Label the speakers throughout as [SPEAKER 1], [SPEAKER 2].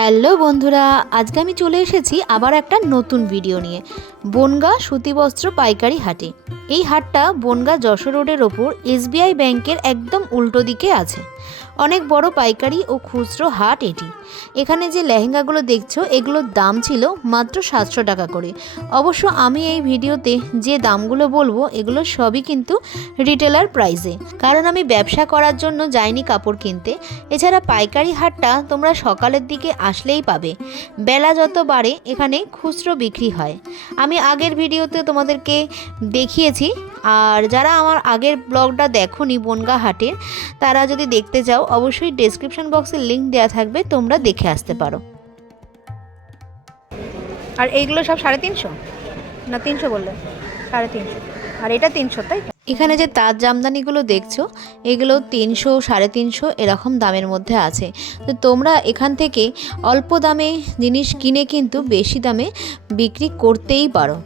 [SPEAKER 1] Hello বন্ধুরা, আজকে আমি চলে এসেছি আবার একটা নতুন ভিডিও নিয়ে। বনগা সুতিবস্ত্র পাইকারি হাটে। এই হাটটা বনগা যশোর রোডের ওপর এসবিআই ব্যাংকের একদম উল্টো দিকে আছে। অনেক বড় পাইকারি ও খুচরো হাট এটি। এখানে যে লেহেঙ্গাগুলো দেখছ, এগুলোর দাম ছিল মাত্র সাতশো টাকা করে। অবশ্য আমি এই ভিডিওতে যে দামগুলো বলব, এগুলো সবই কিন্তু রিটেলার প্রাইসে কারণ আমি ব্যবসা করার জন্য যাইনি কাপড় কিনতে। এছাড়া পাইকারি হাটটা তোমরা সকালের দিকে আসলেই পাবে। বেলা যত বাড়ে, এখানে খুচরো বিক্রি হয়। আমি আগের ভিডিওতে তোমাদেরকে দেখিয়েছি, আর যারা আমার আগের ব্লগটা দেখোনি বনগা হাটের, তারা যদি দেখতে চাও, অবশ্যই ডেসক্রিপশন বক্সে লিঙ্ক দেওয়া থাকবে, তোমরা দেখে আসতে পারো। আর এইগুলো সব সাড়ে তিনশো? না তিনশো বললে। সাড়ে তিনশো। আর এটা তিনশো তাই এখানে যে তাঁত জামদানিগুলো দেখছ এগুলো তিনশো সাড়ে তিনশো এরকম দামের মধ্যে আছে। তো তোমরা এখান থেকে অল্প দামে জিনিস কিনে কিন্তু বেশি দামে বিক্রি করতেই পারো।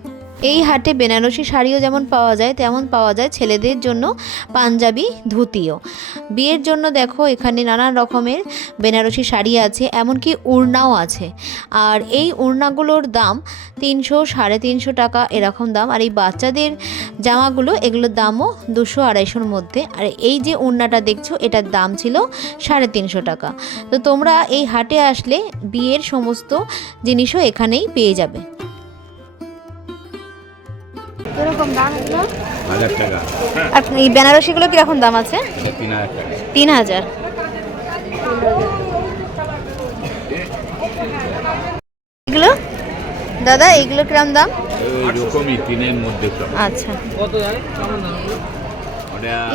[SPEAKER 1] এই হাটে বেনারসি শাড়িও যেমন পাওয়া যায়, তেমন পাওয়া যায় ছেলেদের জন্য পাঞ্জাবি ধুতিও। বিয়ের জন্য দেখো এখানে নানান রকমের বেনারসি শাড়ি আছে, এমনকি উড়নাও আছে। আর এই উড়নাগুলোর দাম তিনশো, সাড়ে তিনশো টাকা এরকম দাম। আর এই বাচ্চাদের জামাগুলো, এগুলোর দামও দুশো, আড়াইশোর মধ্যে। আর এই যে ওড়নাটা দেখছ, এটার দাম ছিল সাড়ে তিনশো টাকা। তো তোমরা এই হাটে আসলে বিয়ের সমস্ত জিনিসও এখানেই পেয়ে যাবে। এরকম দাম এগুলো?
[SPEAKER 2] হাজার টাকা।
[SPEAKER 1] আর এই বেনারসিগুলো কীরকম দাম আছে?
[SPEAKER 2] তিন হাজার টাকা।
[SPEAKER 1] তিন হাজার। এগুলো? দাদা এগুলো কিরম দাম?
[SPEAKER 2] ওই রকমই তিনের মধ্যে
[SPEAKER 1] আচ্ছা।
[SPEAKER 2] ওটা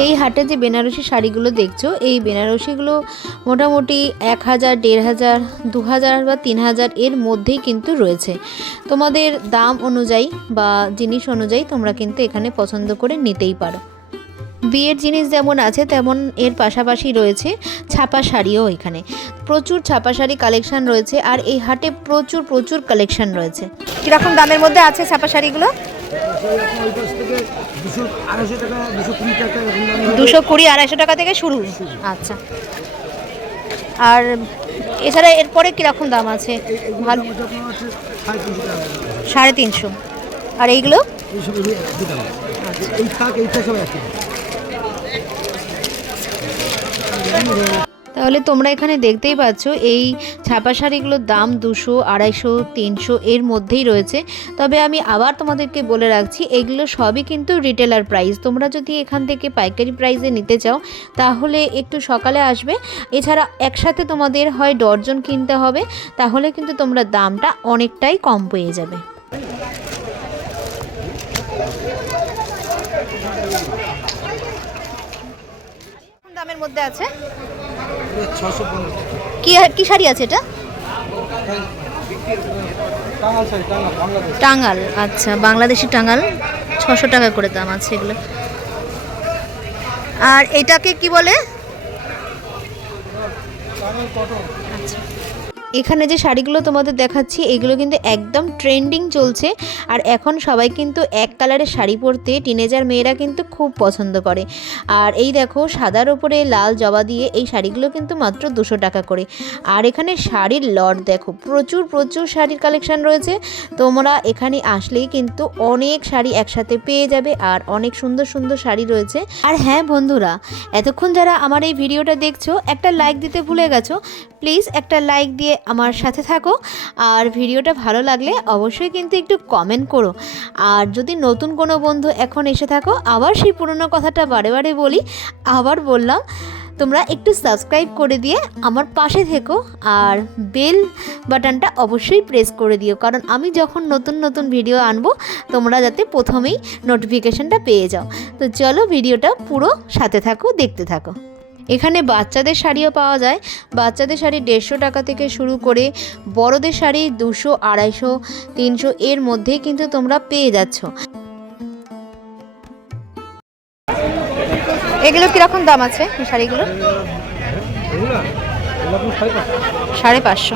[SPEAKER 1] এই হাটে যে বেনারসি শাড়িগুলো দেখছ, এই বেনারসিগুলো মোটামুটি এক হাজার, দেড় হাজার, দু হাজার বা তিন হাজার এর মধ্যেই কিন্তু রয়েছে। তোমাদের দাম অনুযায়ী বা জিনিস অনুযায়ী তোমরা কিন্তু এখানে পছন্দ করে নিতেই পারো। বিয়ের জিনিস যেমন আছে তেমন এর পাশাপাশি রয়েছে ছাপা শাড়িও এখানে। প্রচুর ছাপা শাড়ি কালেকশন রয়েছে আর এই হাটে প্রচুর প্রচুর কালেকশন রয়েছে। কীরকম দামের মধ্যে আছে ছাপা শাড়িগুলো?
[SPEAKER 3] দুশো কুড়ি
[SPEAKER 1] আড়াইশো টাকা থেকে শুরু। আচ্ছা। আর এছাড়া এরপরে কীরকম দাম আছে? ভালো।
[SPEAKER 3] সাড়ে তিনশো।
[SPEAKER 1] আর এইগুলো
[SPEAKER 3] এইসব এগুলো একই দাম এই থাক এই থাক সব একই
[SPEAKER 1] তাহলে তোমরা এখানে দেখতেই পাচ্ছ, এই ছাপা শাড়িগুলোর দাম দুশো, আড়াইশো, তিনশো এর মধ্যেই রয়েছে। তবে আমি আবার তোমাদেরকে বলে রাখছি, এগুলো সবই কিন্তু রিটেলার প্রাইস তোমরা যদি এখান থেকে পাইকারি প্রাইসে নিতে চাও, তাহলে একটু সকালে আসবে। এছাড়া একসাথে তোমাদের হয় ডর্জন কিনতে হবে, তাহলে কিন্তু তোমরা দামটা অনেকটাই কম পেয়ে যাবে। দামের মধ্যে আছে? কি কি শাড়ি আছে এটা?
[SPEAKER 3] টাঙ্গাল
[SPEAKER 1] আচ্ছা বাংলাদেশি টাঙ্গাল ছশো টাকা করে দাম আছে এগুলো। আর এটাকে কি বলে? এখানে যে শাড়িগুলো তোমাদের দেখাচ্ছি, এগুলো কিন্তু একদম ট্রেন্ডিং চলছে। আর এখন সবাই কিন্তু এক কালারের শাড়ি পরতে টিনেজার মেয়েরা কিন্তু খুব পছন্দ করে। আর এই দেখো, সাদার ওপরে লাল জবা দিয়ে এই শাড়িগুলো কিন্তু মাত্র দুশো টাকা করে। আর এখানে শাড়ির লট দেখো, প্রচুর প্রচুর শাড়ির কালেকশান রয়েছে। তোমরা এখানে আসলেই কিন্তু অনেক শাড়ি একসাথে পেয়ে যাবে আর অনেক সুন্দর সুন্দর শাড়ি রয়েছে। আর হ্যাঁ বন্ধুরা, এতক্ষণ যারা আমার এই ভিডিওটা দেখছ, একটা লাইক দিতে ভুলে গেছো প্লিজ একটা লাইক দিয়ে আমার সাথে থাকো। আর ভিডিওটা ভালো লাগলে অবশ্যই কিন্তু একটু কমেন্ট করো। আর যদি নতুন কোনো বন্ধু এখন এসে থাকো, আবার সেই পুরনো কথাটা বারে বারে বলি, আবার বললাম, তোমরা একটু সাবস্ক্রাইব করে দিয়ে আমার পাশে থেকো। আর বেল বাটনটা অবশ্যই প্রেস করে দিও, কারণ আমি যখন নতুন নতুন ভিডিও আনব, তোমরা যাতে প্রথমেই নোটিফিকেশনটা পেয়ে যাও। তো চলো ভিডিওটা পুরো সাথে থাকো, দেখতে থাকো। এখানে বাচ্চাদের শাড়িও পাওয়া যায়। বাচ্চাদের শাড়ি দেড়শো টাকা থেকে শুরু করে বড়দের শাড়ি দুশো, আড়াইশো, তিনশো এর মধ্যেই কিন্তু তোমরা পেয়ে যাচ্ছ। এগুলো কীরকম দাম আছে শাড়িগুলো?
[SPEAKER 3] সাড়ে পাঁচশো।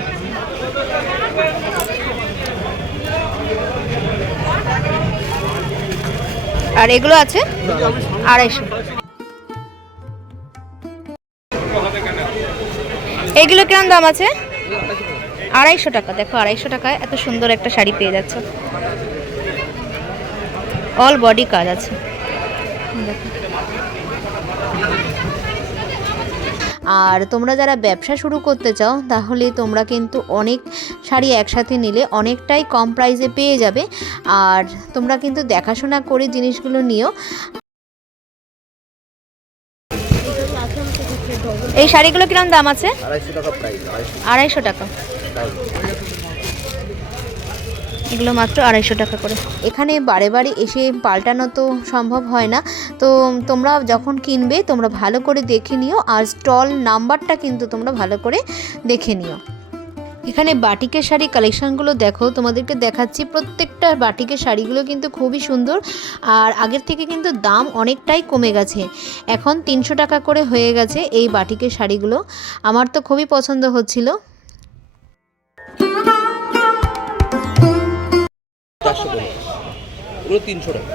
[SPEAKER 1] আর এগুলো আছে আড়াইশো। এগুলো কিরম দাম আছে? আড়াইশো টাকা। দেখো, আড়াইশো টাকায় এত সুন্দর একটা শাড়ি পেয়ে যাচ্ছ। অল বডি কাজ আছে। আর তোমরা যারা ব্যবসা শুরু করতে চাও, তাহলে তোমরা কিন্তু অনেক শাড়ি একসাথে নিলে অনেকটাই কম প্রাইসে পেয়ে যাবে। আর তোমরা কিন্তু দেখাশোনা করে জিনিসগুলো নিও। এই শাড়িগুলো কিরম দাম আছে?
[SPEAKER 3] আড়াইশো টাকা
[SPEAKER 1] আড়াইশো। টাকা। এগুলো মাত্র আড়াইশো টাকা করে। এখানে বারে বারে এসে পাল্টানো তো সম্ভব হয় না। তো তোমরা যখন কিনবে তোমরা ভালো করে দেখে নিও। আর স্টল নাম্বারটা কিন্তু তোমরা ভালো করে দেখে নিও। এখানে বাটিকের শাড়ি কালেকশানগুলো দেখো তোমাদেরকে দেখাচ্ছি প্রত্যেকটা বাটিকের শাড়িগুলো কিন্তু খুবই সুন্দর আর আগের থেকে কিন্তু দাম অনেকটাই কমে গেছে। এখন তিনশো টাকা করে হয়ে গেছে এই বাটিকের শাড়িগুলো। আমার তো খুবই পছন্দ হচ্ছিল।
[SPEAKER 3] তিনশো টাকা।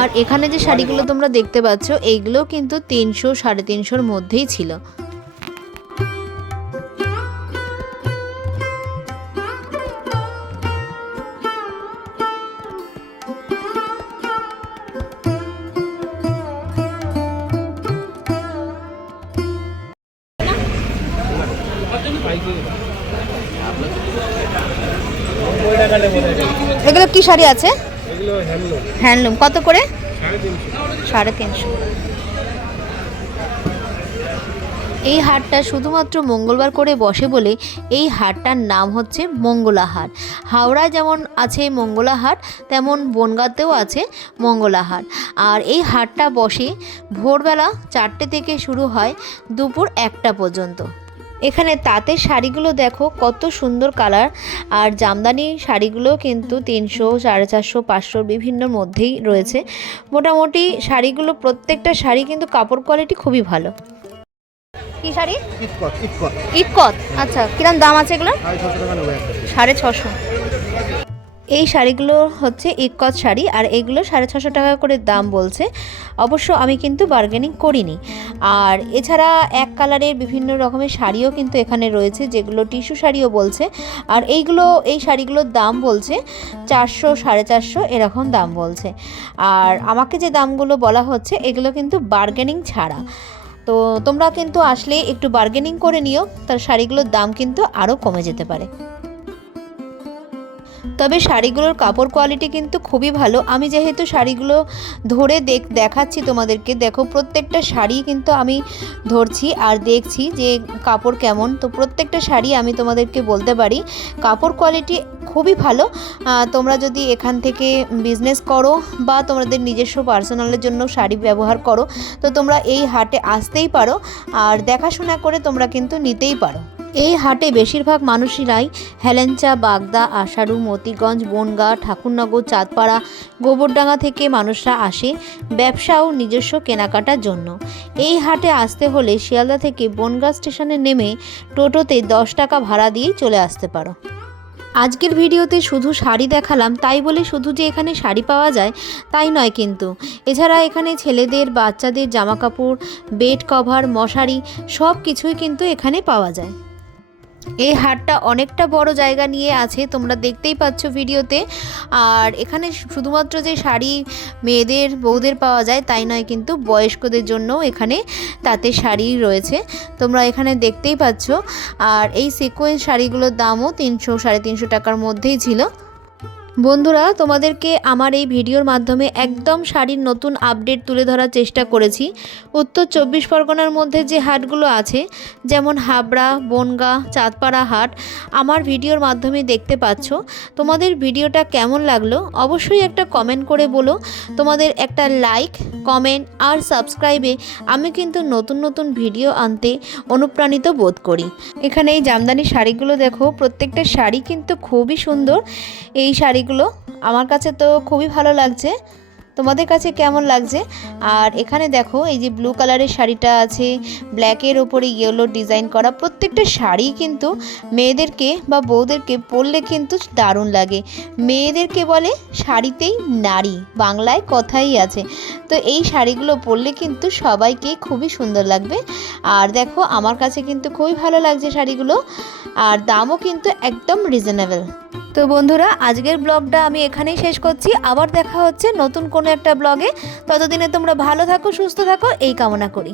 [SPEAKER 1] আর এখানে যে শাড়িগুলো তোমরা দেখতে পাচ্ছ এইগুলো কিন্তু তিনশো সাড়ে তিনশোর মধ্যেই ছিল। এগুলো কি শাড়ি আছে?
[SPEAKER 3] হ্যান্ডলুম।
[SPEAKER 1] কত করে?
[SPEAKER 3] সাড়ে তিনশো।
[SPEAKER 1] সাড়ে তিনশো। এই হাটটা শুধুমাত্র মঙ্গলবার করে বসে বলে এই হাটটার নাম হচ্ছে মঙ্গলা হাট হাওড়া যেমন আছে মঙ্গলা হাট তেমন বনগাঁতেও আছে মঙ্গলা হাট আর এই হাটটা বসে ভোরবেলা চারটে থেকে শুরু হয় দুপুর একটা পর্যন্ত। এখানে তাঁতের শাড়িগুলো দেখো কত সুন্দর কালার। আর জামদানি শাড়িগুলো কিন্তু তিনশো সাড়ে চারশো পাঁচশো বিভিন্ন মধ্যেই রয়েছে। মোটামুটি শাড়িগুলো প্রত্যেকটা শাড়ি কিন্তু কাপড় কোয়ালিটি খুবই ভালো। কি শাড়ি?
[SPEAKER 3] ইটকট
[SPEAKER 1] আচ্ছা। কিরম দাম আছে এগুলো
[SPEAKER 3] সাড়ে ছশো।
[SPEAKER 1] এই শাড়িগুলো হচ্ছে ইকত শাড়ি আর এগুলো সাড়ে ছশো টাকা করে দাম বলছে। অবশ্য আমি কিন্তু বার্গেনিং করিনি। আর এছাড়া এক কালারের বিভিন্ন রকমের শাড়িও কিন্তু এখানে রয়েছে, যেগুলো টিস্যু শাড়িও বলছে। আর এইগুলো, এই শাড়িগুলোর দাম বলছে চারশো, সাড়ে চারশো এরকম দাম বলছে। আর আমাকে যে দামগুলো বলা হচ্ছে, এগুলো কিন্তু বার্গেনিং ছাড়া। তো তোমরা কিন্তু আসলে একটু বার্গেনিং করে নিও, তার শাড়িগুলোর দাম কিন্তু আরও কমে যেতে পারে। তবে শাড়িগুলোর কাপড় কোয়ালিটি কিন্তু খুবই ভালো। আমি যেহেতু শাড়িগুলো ধরে দেখ দেখাচ্ছি তোমাদেরকে, দেখো প্রত্যেকটা শাড়ি কিন্তু আমি ধরছি আর দেখছি যে কাপড় কেমন। তো প্রত্যেকটা শাড়ি আমি তোমাদেরকে বলতে পারি, কাপড় কোয়ালিটি খুবই ভালো। তোমরা যদি এখান থেকে বিজনেস করো বা তোমাদের নিজস্ব পার্সোনালের জন্য শাড়ি ব্যবহার করো, তো তোমরা এই হাটে আসতেই পারো। আর দেখাশোনা করে তোমরা কিন্তু নিতেই পারো। এই হাটে বেশিরভাগ মানুষেরাই হেলেঞ্চা, বাগদা, আষাঢ়ু, মতিগঞ্জ, বনগা, ঠাকুরনগর, চাঁদপাড়া, গোবরডাঙ্গা থেকে মানুষরা আসে ব্যবসা ও নিজস্ব কেনাকাটার জন্য। এই হাটে আসতে হলে শিয়ালদা থেকে বনগা স্টেশনে নেমে টোটোতে দশ টাকা ভাড়া দিয়েই চলে আসতে পারো। আজকের ভিডিওতে শুধু শাড়ি দেখালাম, তাই বলে শুধু যে এখানে শাড়ি পাওয়া যায়, তাই নয় কিন্তু। এছাড়া এখানে ছেলেদের, বাচ্চাদের জামাকাপড়, বেড কভার, মশারি সব কিছুই কিন্তু এখানে পাওয়া যায়। এই হাটটা অনেকটা বড় জায়গা নিয়ে আছে, তোমরা দেখতেই পাচ্ছ ভিডিওতে। আর এখানে শুধুমাত্র যে শাড়ি মেয়েদের, বউদের পাওয়া যায়, তাই নয় কিন্তু বয়স্কদের জন্য এখানে তাতে শাড়ি রয়েছে। তোমরা এখানে দেখতেই পাচ্ছ। আর এই সিকোয়েন্স শাড়িগুলোর দামও তিনশো, সাড়ে তিনশো টাকার মধ্যেই ছিল। বন্ধুরা, তোমাদেরকে আমার এই ভিডিওর মাধ্যমে একদম শাড়ির নতুন আপডেট তুলে ধরার চেষ্টা করেছি। উত্তর চব্বিশ পরগনার মধ্যে যে হাটগুলো আছে, যেমন হাবড়া, বনগা, চাঁদপাড়া হাট, আমার ভিডিওর মাধ্যমে দেখতে পাচ্ছ। তোমাদের ভিডিওটা কেমন লাগল অবশ্যই একটা কমেন্ট করে বলো। তোমাদের একটা লাইক, কমেন্ট আর সাবস্ক্রাইবে আমি কিন্তু নতুন নতুন ভিডিও আনতে অনুপ্রাণিত বোধ করি। এখানে এই জামদানি শাড়িগুলো দেখো, প্রত্যেকটা শাড়ি কিন্তু খুবই সুন্দর। এই শাড়িগুলো আমার কাছে তো খুবই ভালো লাগছে। তোমাদের কাছে কেমন লাগছে? আর এখানে দেখো, এই যে ব্লু কালারের শাড়িটা আছে ব্ল্যাকের ওপরে ইয়েলো ডিজাইন করা। প্রত্যেকটা শাড়ি কিন্তু মেয়েদেরকে বা বউদেরকে পরলে কিন্তু দারুণ লাগে। মেয়েদেরকে বলে শাড়িতেই নারী, বাংলায় কথাই আছে। তো এই শাড়িগুলো পরলে কিন্তু সবাইকে খুবই সুন্দর লাগবে। আর দেখো, আমার কাছে কিন্তু খুবই ভালো লাগছে শাড়িগুলো। আর দামও কিন্তু একদম রিজনেবল তো বন্ধুরা, আজকের ব্লগটা আমি এখানেই শেষ করছি। আবার দেখা হচ্ছে নতুন কোনো একটা ব্লগে। ততদিনে তোমরা ভালো থাকো সুস্থ থাকো এই কামনা করি।